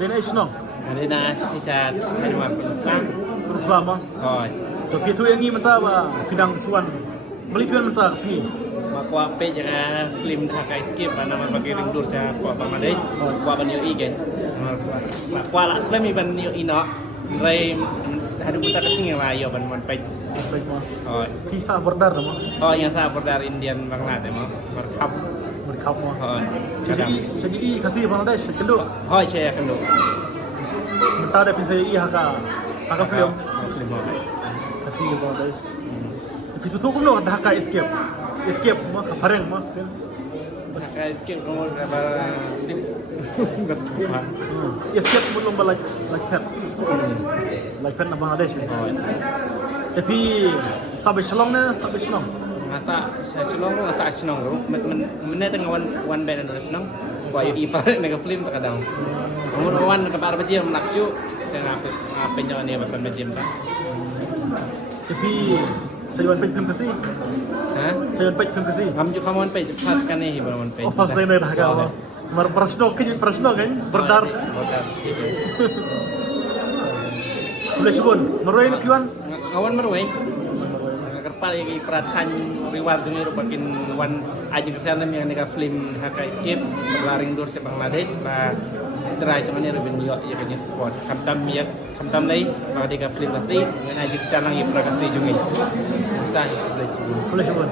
Dena isnong. Ada na sa tisat ada mar Islam. Terus lama. Oi. Tapi itu yang ini mentah pidang suan. Beli pion mentah sini. Makwa pe jangan film dah kai skip ana ma bagi ring dur sa kwa Bangladesh. Kwa ban yo igen. Makwa la Islam ban yo ino. Rai hadu buta kesing la yo ban man pe. Baik mah. Oi. Kisah berdar mah. Oh yang sa dari Indian Bangladesh mah. Markap. Berkap mah. Oi. Segi kasih Bangladesh kedua. Oi saya akan do. Mentah ada pinsai haka film. Film apa? Kasih Bangladesh. Tapi suatu pun lo ada haka escape mah kapareng mah. Haka skip kamu berapa tim bertuah. Escape pun lomba like that. Like that na Bangladesh. Oh. Tapi sampai Selongnya sampai Selong. Masa saya senang bro. Mana tengah one band ada senang. Kau ayo ipa nega film tak kadang. Umur wan ke para bejim naksu. Tengah apa jalan dia pasal bejim tak. Tapi saya film kasih. Hah? Saya film kasih. Kamu one page pas kan ni one page. Oh, pas dari dah Mar prasno kan berdar. Berdar. Boleh sebut. Norway pion. Ngawan marway. Kerpal yang perhatian reward dengan rupakin wan aja kesana yang nega film haka escape berlaring dur se Bangladesh ba try cuman ni rubin yo ya kan support kamtam lay ba nega film pasti dengan aja kesana yang prakasi jungi kita Boleh sebut.